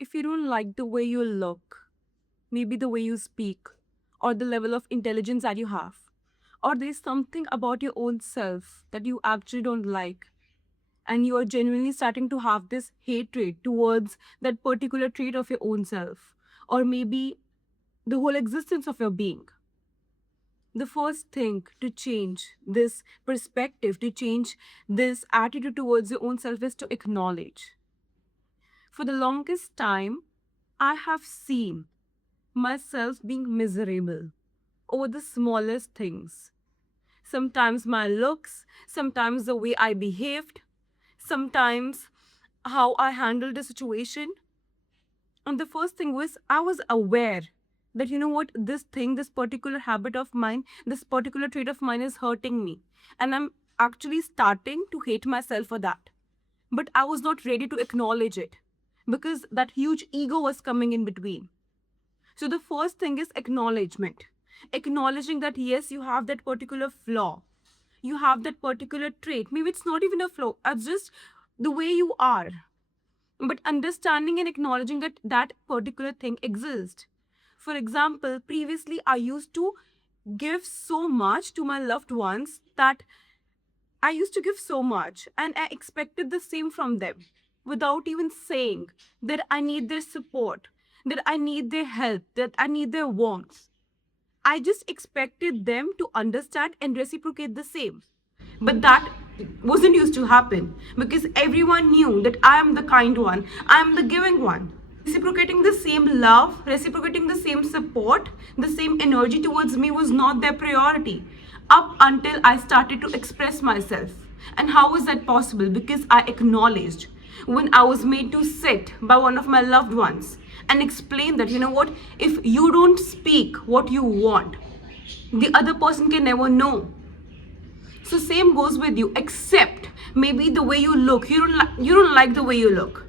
If you don't like the way you look, maybe the way you speak, or the level of intelligence that you have, or there's something about your own self that you actually don't like, and you are genuinely starting to have this hatred towards that particular trait of your own self, or maybe the whole existence of your being. The first thing to change this perspective, to change this attitude towards your own self, is to acknowledge. For the longest time, I have seen myself being miserable over the smallest things. Sometimes my looks, sometimes the way I behaved, sometimes how I handled the situation. And the first thing was, I was aware that, you know what, this thing, this particular habit of mine, this particular trait of mine is hurting me. And I'm actually starting to hate myself for that. But I was not ready to acknowledge it because that huge ego was coming in between. So the first thing is acknowledgement. Acknowledging that yes, you have that particular flaw. You have that particular trait. Maybe it's not even a flaw. It's just the way you are. But understanding and acknowledging that that particular thing exists. For example, previously I used to give so much to my loved ones that I used to give so much and I expected the same from them without even saying that I need their support, that I need their help, that I need their warmth. I just expected them to understand and reciprocate the same. But that wasn't used to happen because everyone knew that I am the kind one, I am the giving one. Reciprocating the same love, reciprocating the same support, the same energy towards me was not their priority up until I started to express myself. And how was that possible? Because I acknowledged when I was made to sit by one of my loved ones and explain that, you know what, if you don't speak what you want, the other person can never know. So same goes with you, except maybe the way you look. You don't like the way you look.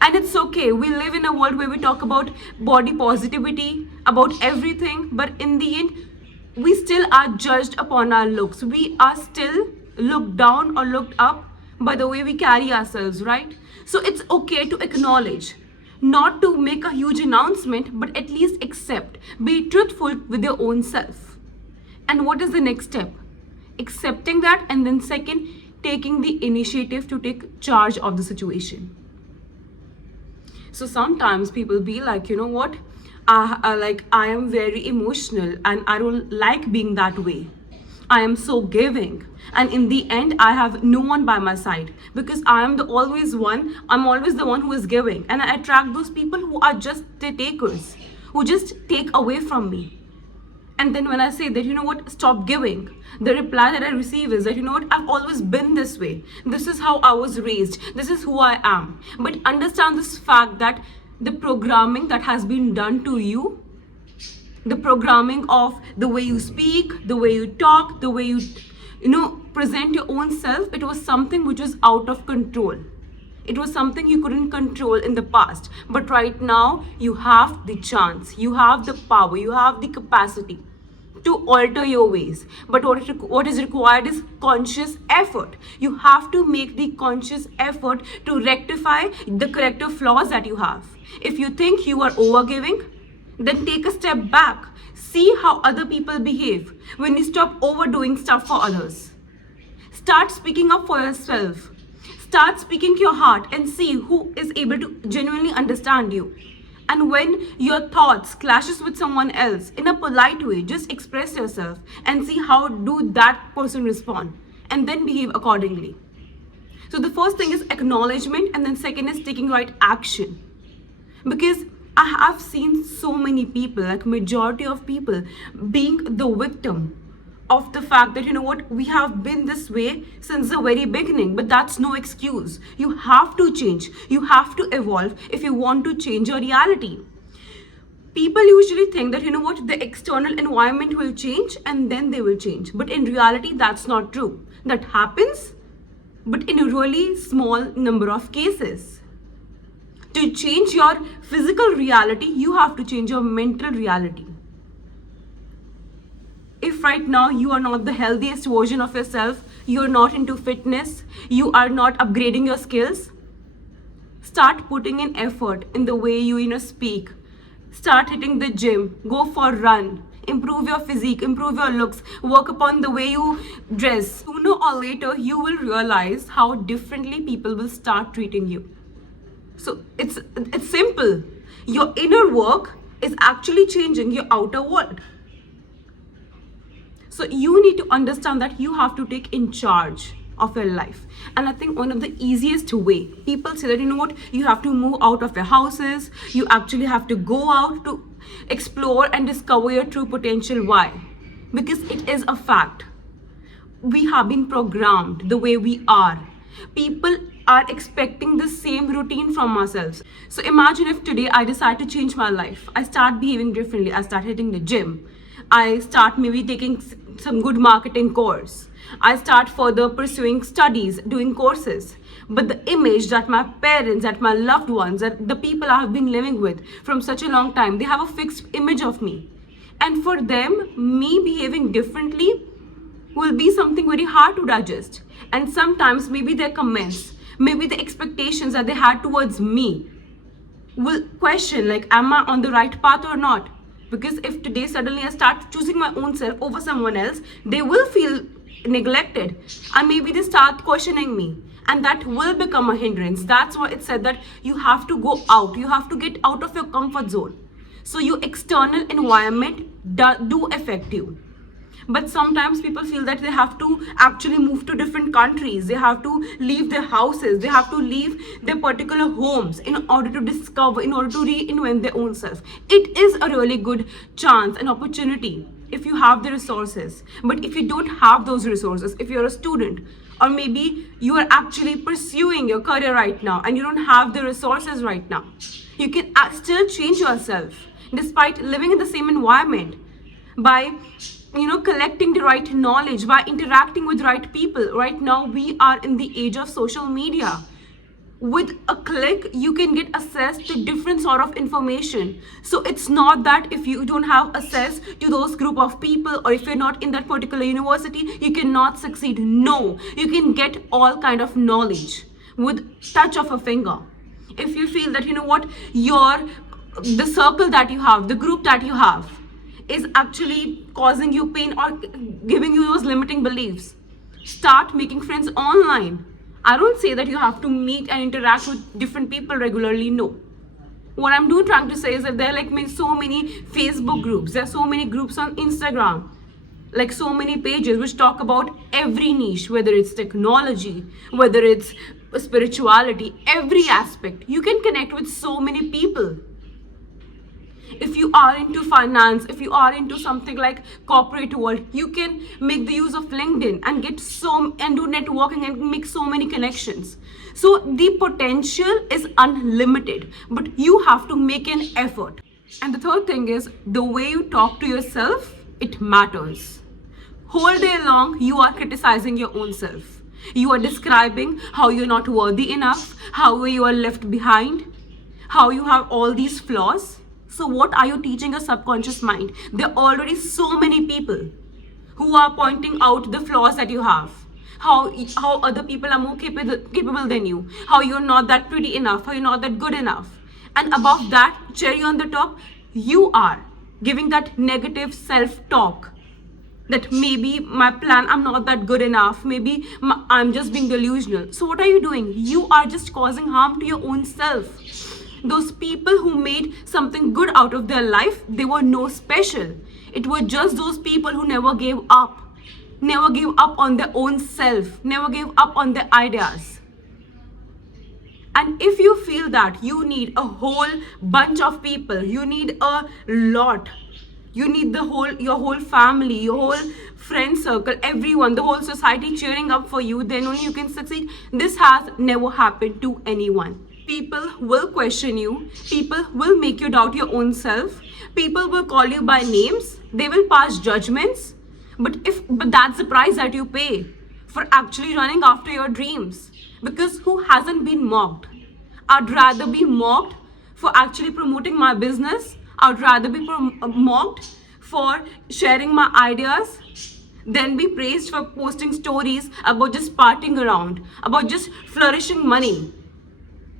And it's okay. We live in a world where we talk about body positivity, about everything, but in the end, we still are judged upon our looks. We are still looked down or looked up by the way we carry ourselves, right? So it's okay to acknowledge, not to make a huge announcement, but at least accept. Be truthful with your own self. And what is the next step? Accepting that, and then second, taking the initiative to take charge of the situation. So sometimes people be like, you know what, I am very emotional and I don't like being that way. I am so giving, and in the end I have no one by my side because I'm always the one who is giving, and I attract those people who are just the takers, who just take away from me. And then when I say that, you know what, stop giving, the reply that I receive is that, you know what, I've always been this way. This is how I was raised. This is who I am. But understand this fact that the programming that has been done to you, the programming of the way you speak, the way you talk, the way you present your own self, it was something which was out of control. It was something you couldn't control in the past. But right now, you have the chance, you have the power, you have the capacity to alter your ways. But what is required is conscious effort. You have to make the conscious effort to rectify the character flaws that you have. If you think you are overgiving, then take a step back. See how other people behave when you stop overdoing stuff for others. Start speaking up for yourself. Start speaking to your heart and see who is able to genuinely understand you. And when your thoughts clashes with someone else, in a polite way, just express yourself and see how do that person respond, and then behave accordingly. So the first thing is acknowledgement, and then second is taking right action. Because I have seen so many people, like majority of people, being the victim of the fact that, you know what, we have been this way since the very beginning. But that's no excuse. You have to change, you have to evolve if you want to change your reality. People usually think that, you know what, the external environment will change and then they will change, but in reality that's not true. That happens, but in a really small number of cases. To change your physical reality, you have to change your mental reality. If right now you are not the healthiest version of yourself, you are not into fitness, you are not upgrading your skills, Start putting in effort in the way you speak. Start hitting the gym, go for a run, improve your physique, improve your looks, work upon the way you dress. Sooner or later you will realize how differently people will start treating you. So it's simple. Your inner work is actually changing your outer world. So you need to understand that you have to take in charge of your life. And I think one of the easiest way, people say that, you have to move out of your houses, you actually have to go out to explore and discover your true potential. Why? Because it is a fact. We have been programmed the way we are. People are expecting the same routine from ourselves. So imagine if today I decide to change my life. I start behaving differently. I start hitting the gym. I start maybe taking some good marketing course. I start further pursuing studies, doing courses. But the image that my parents, that my loved ones, that the people I have been living with from such a long time, they have a fixed image of me. And for them, me behaving differently will be something very hard to digest. And sometimes maybe their comments, maybe the expectations that they had towards me will question, like, am I on the right path or not? Because if today suddenly I start choosing my own self over someone else, they will feel neglected, and maybe they start questioning me, and that will become a hindrance. That's why it said that you have to go out, you have to get out of your comfort zone. So your external environment do affect you. But sometimes people feel that they have to actually move to different countries, they have to leave their houses, they have to leave their particular homes in order to discover, in order to reinvent their own self. It is a really good chance and opportunity if you have the resources. But if you don't have those resources, if you're a student, or maybe you are actually pursuing your career right now and you don't have the resources right now, you can still change yourself despite living in the same environment, by collecting the right knowledge, by interacting with right people. Right now we are in the age of social media. With a click you can get access to different sort of information. So it's not that if you don't have access to those group of people, or if you're not in that particular university, you cannot succeed. No, you can get all kind of knowledge with touch of a finger. If you feel that the circle that you have, the group that you have, is actually causing you pain or giving you those limiting beliefs, start making friends online. I don't say that you have to meet and interact with different people regularly. No. What I'm trying to say is that there are so many Facebook groups, there are so many groups on Instagram, like so many pages which talk about every niche, whether it's technology, whether it's spirituality, every aspect. You can connect with so many people. If you are into finance, if you are into something like corporate world, you can make the use of LinkedIn and do networking and make so many connections. So the potential is unlimited, but you have to make an effort. And the third thing is, the way you talk to yourself, it matters. Whole day long you are criticizing your own self. You are describing how you're not worthy enough, how you are left behind, how you have all these flaws. So what are you teaching your subconscious mind? There are already so many people who are pointing out the flaws that you have. How other people are more capable than you. How you're not that pretty enough. How you're not that good enough. And above that, cherry on the top, you are giving that negative self-talk. That maybe my plan, I'm not that good enough. Maybe I'm just being delusional. So what are you doing? You are just causing harm to your own self. Those people who made something good out of their life, they were no special. It were just those people who never gave up on their own self, never gave up on their ideas. And if you feel that you need a whole bunch of people, you need a lot, you need your whole family, your whole friend circle, everyone, the whole society cheering up for you, then only you can succeed. This has never happened to anyone. People will question you. People will make you doubt your own self. People will call you by names. They will pass judgments. But that's the price that you pay for actually running after your dreams. Because who hasn't been mocked? I'd rather be mocked for actually promoting my business. I'd rather be mocked for sharing my ideas than be praised for posting stories about just partying around, about just flourishing money.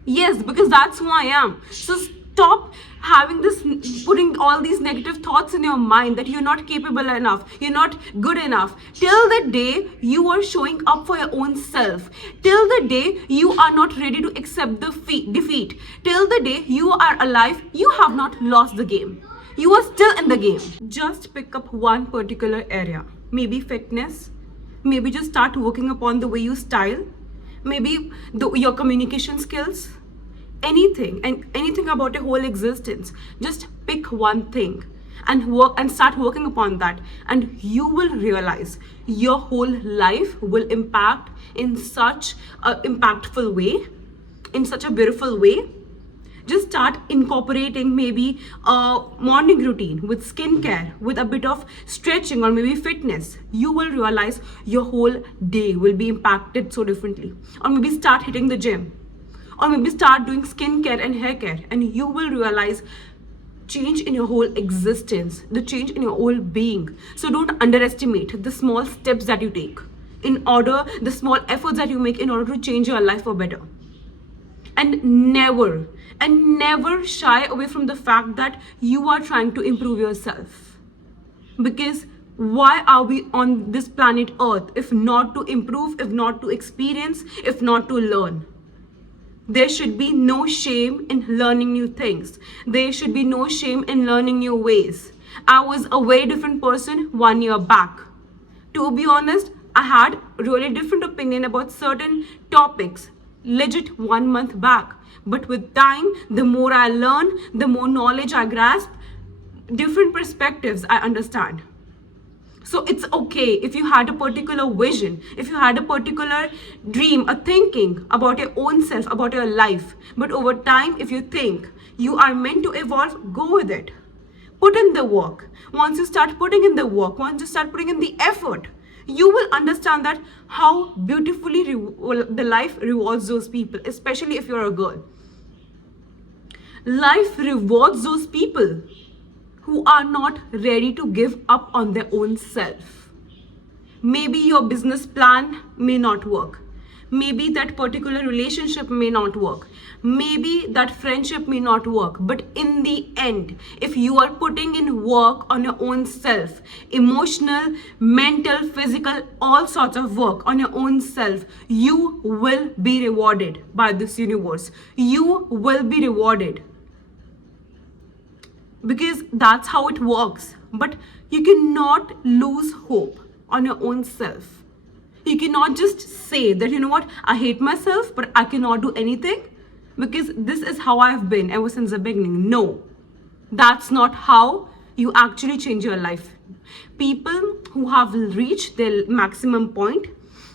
Yes, because that's who I am. So stop having this, putting all these negative thoughts in your mind that you're not capable enough, you're not good enough. Till the day you are showing up for your own self, till the day you are not ready to accept the defeat, till the day you are alive, you have not lost the game. You are still in the game. Just pick up one particular area. Maybe fitness. Maybe just start working upon the way you style. Maybe your communication skills. Anything and anything about your whole existence. Just pick one thing and work and start working upon that, and you will realize your whole life will impact in such a impactful way, in such a beautiful way. Just start incorporating maybe a morning routine with skincare, with a bit of stretching or maybe fitness. You will realize your whole day will be impacted so differently. Or maybe start hitting the gym, or maybe start doing skincare and hair care, and you will realize change in your whole existence, the change in your whole being. So don't underestimate the small steps that you take, the small efforts that you make in order to change your life for better. And never shy away from the fact that you are trying to improve yourself. Because why are we on this planet Earth if not to improve, if not to experience, if not to learn? There should be no shame in learning new things. There should be no shame in learning new ways. I was a very different person 1 year back. To be honest, I had really different opinion about certain topics legit 1 month back. But with time, the more I learn, the more knowledge I grasp, different perspectives I understand. So it's okay if you had a particular vision, if you had a particular dream, a thinking about your own self, about your life. But over time, if you think you are meant to evolve, go with it. Put in the work. Once you start putting in the work, once you start putting in the effort, you will understand that how beautifully the life rewards those people, especially if you're a girl. Life rewards those people who are not ready to give up on their own self. Maybe your business plan may not work. Maybe that particular relationship may not work. Maybe that friendship may not work. But in the end, if you are putting in work on your own self, emotional, mental, physical, all sorts of work on your own self, you will be rewarded by this universe. You will be rewarded. Because that's how it works. But you cannot lose hope on your own self. You cannot just say that, you know what, I hate myself, but I cannot do anything because this is how I've been ever since the beginning. No, that's not how you actually change your life. People who have reached their maximum point,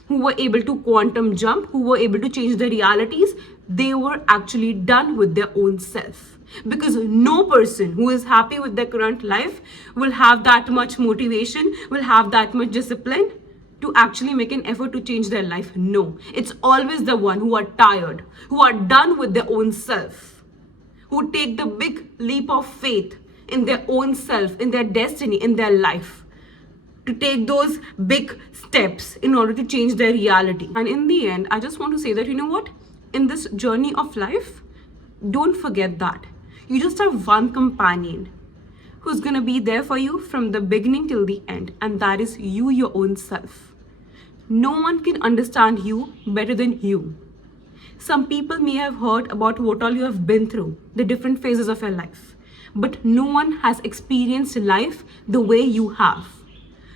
who were able to quantum jump, who were able to change their realities, they were actually done with their own self. Because no person who is happy with their current life will have that much motivation, will have that much discipline to actually make an effort to change their life. No, it's always the one who are tired, who are done with their own self, who take the big leap of faith in their own self, in their destiny, in their life, to take those big steps in order to change their reality. And in the end, I just want to say that, you know what, in this journey of life, don't forget that you just have one companion who's going to be there for you from the beginning till the end, and that is you, your own self. No one can understand you better than you. Some people may have heard about what all you have been through, the different phases of your life, but no one has experienced life the way you have.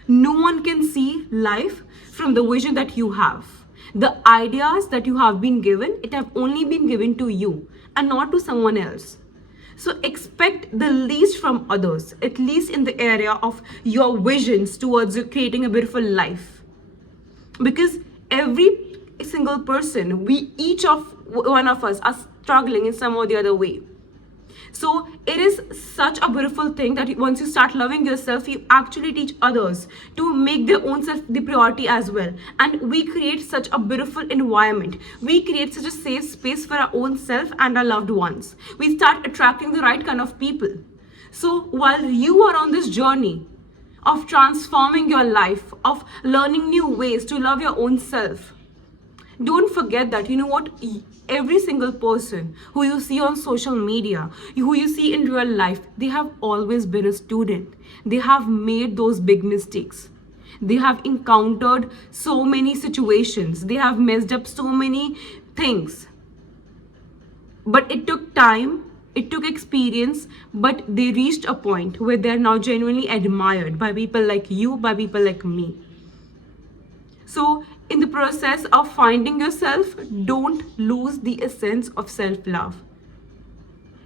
No one can see life from the vision that you have. The ideas that you have been given, it have only been given to you and not to someone else. So expect the least from others, at least in the area of your visions towards creating a beautiful life. Because every single person, each of one of us are struggling in some or the other way. So it is such a beautiful thing that once you start loving yourself, you actually teach others to make their own self the priority as well. And we create such a beautiful environment. We create such a safe space for our own self and our loved ones. We start attracting the right kind of people. So while you are on this journey of transforming your life, of learning new ways to love your own self, Don't forget that, you know what? Every single person who you see on social media, who you see in real life, they have always been a student. They have made those big mistakes. They have encountered so many situations. They have messed up so many things. But it took time, it took experience, but they reached a point where they're now genuinely admired by people like you, by people like me. So, in the process of finding yourself, don't lose the essence of self love.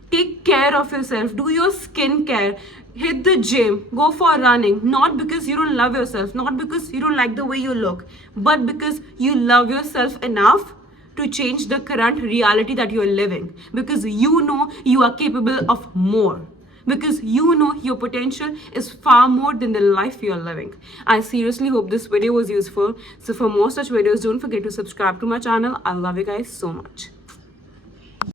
Take care of yourself, do your skincare, hit the gym, go for running, not because you don't love yourself, not because you don't like the way you look, but because you love yourself enough to change the current reality that you are living, because you know you are capable of more, because you know your potential is far more than the life you are living. I seriously hope this video was useful. So for more such videos, don't forget to subscribe to my channel. I love you guys so much.